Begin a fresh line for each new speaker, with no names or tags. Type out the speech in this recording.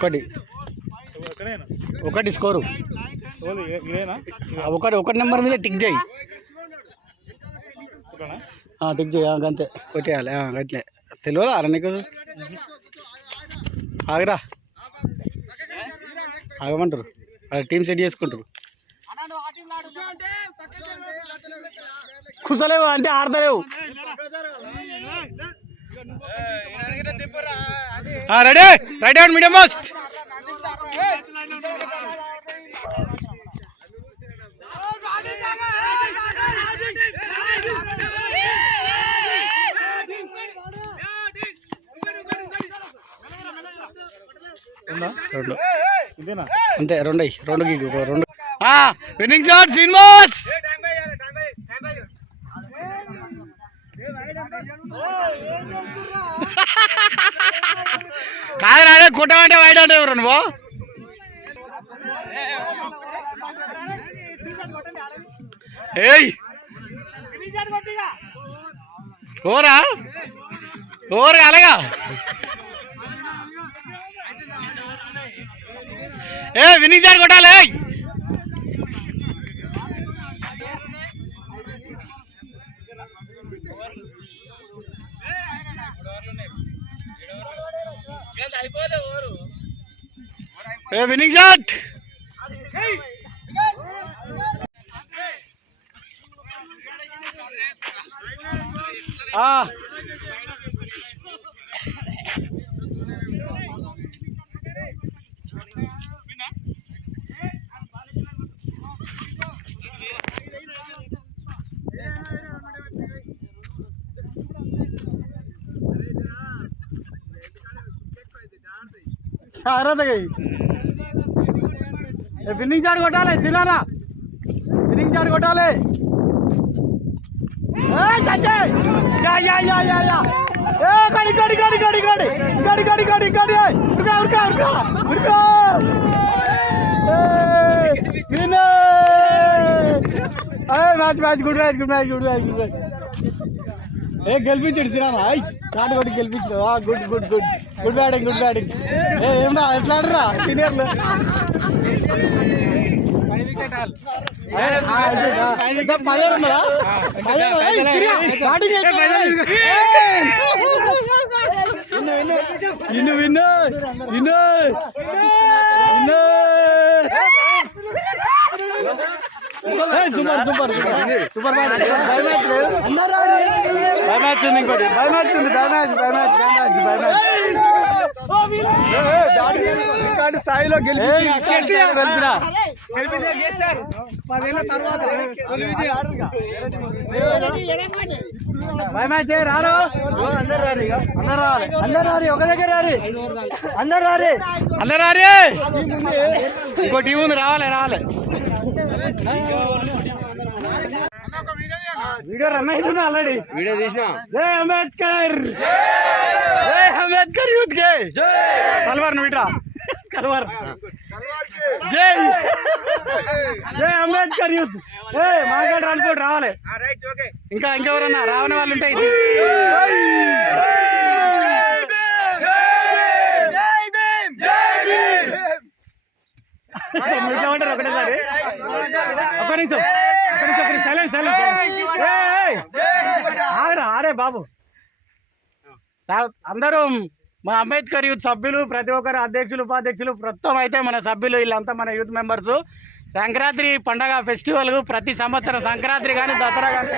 ఒక్కటి
ఎక్కడైనా
ఒకటి స్కోరు ఒకటి ఒకటి నెంబర్ మీద టిక్ చేయి
ఓకేనా
ఆ, టిక్ చేయి ఆ, అంతే కొట్టేయాలి అట్లే తెలియదా అరా నీకు ఆగరా ఆగమంటారు అలా టీం సెట్ చేసుకుంటారు కుసలేవు అంటే ఆడతలేవు ready? Right out medium most రెండు
ఇదేనా
అంతే రెండు రెండు రెండు. Winning shot Srinivas! కాదు రాడే కుట్టమంటే వైట్ అంటే ఎవరు నువ్వు? ఏయ్! ఓరా ఓరు అలాగా ఏ వినింగ్ చార్ కొట్టాలి ए विनिंग शॉट! हाँ सारा तो गई। విన్నింగ్ షాట్ కొట్టాలి సిలానా విన్నింగ్ షాట్ కొట్టాలి match match good match good match good match good match ఏ గెలిపించాడు శ్రీరామ అయ్ నాటు కొట్టి గెలిపించాడు. Good good good. Good batting good batting ఏ ఏమరా ఎట్లా ఆడరా? సీనియర్లు. విన్ను విన్ను. విన్ను విన్ను. super super super super match bye match లేదు బై మ్యాచ్ ఉంది ఇంకోటి బై మ్యాచ్ ఉంది bye match bye match bye match bye match స్థాయిలో గెలిపినా బై మ్యాచ్ రారు అందరు రారు అందరు రావాలి అందరు రారి ఒక దగ్గర రారి అందరు రారి అందరు రారి ఇంకో టీం ఉంది రావాలి రావాలి వీడియో రన్ అవుతుంది ఆల్రెడీ
వీడియో తీసిన?
జై అంబేద్కర్! జై అంబేద్కర్ యూత్ కే! కల్వర్ నువ్వు కల్వర్. జై! జై అంబేద్కర్ యూత్. ఏ మాట్లాడి రాలిపోటు రావాలి. ఇంకా ఇంకెవరన్నా రావని వాళ్ళు ఉంటే సైలెన్స్ సైలెన్స్ ఆగరా ఆడే బాబు. సార్ అందరూ మా అంబేద్కర్ యూత్ సభ్యులు ప్రతి ఒక్కరు అధ్యక్షులు ఉపాధ్యక్షులు మొత్తం అయితే మన సభ్యులు వీళ్ళంతా మన యూత్ మెంబర్స్. సంక్రాంతి పండగ ఫెస్టివల్ ప్రతి సంవత్సరం సంక్రాంతి కానీ దసరా కానీ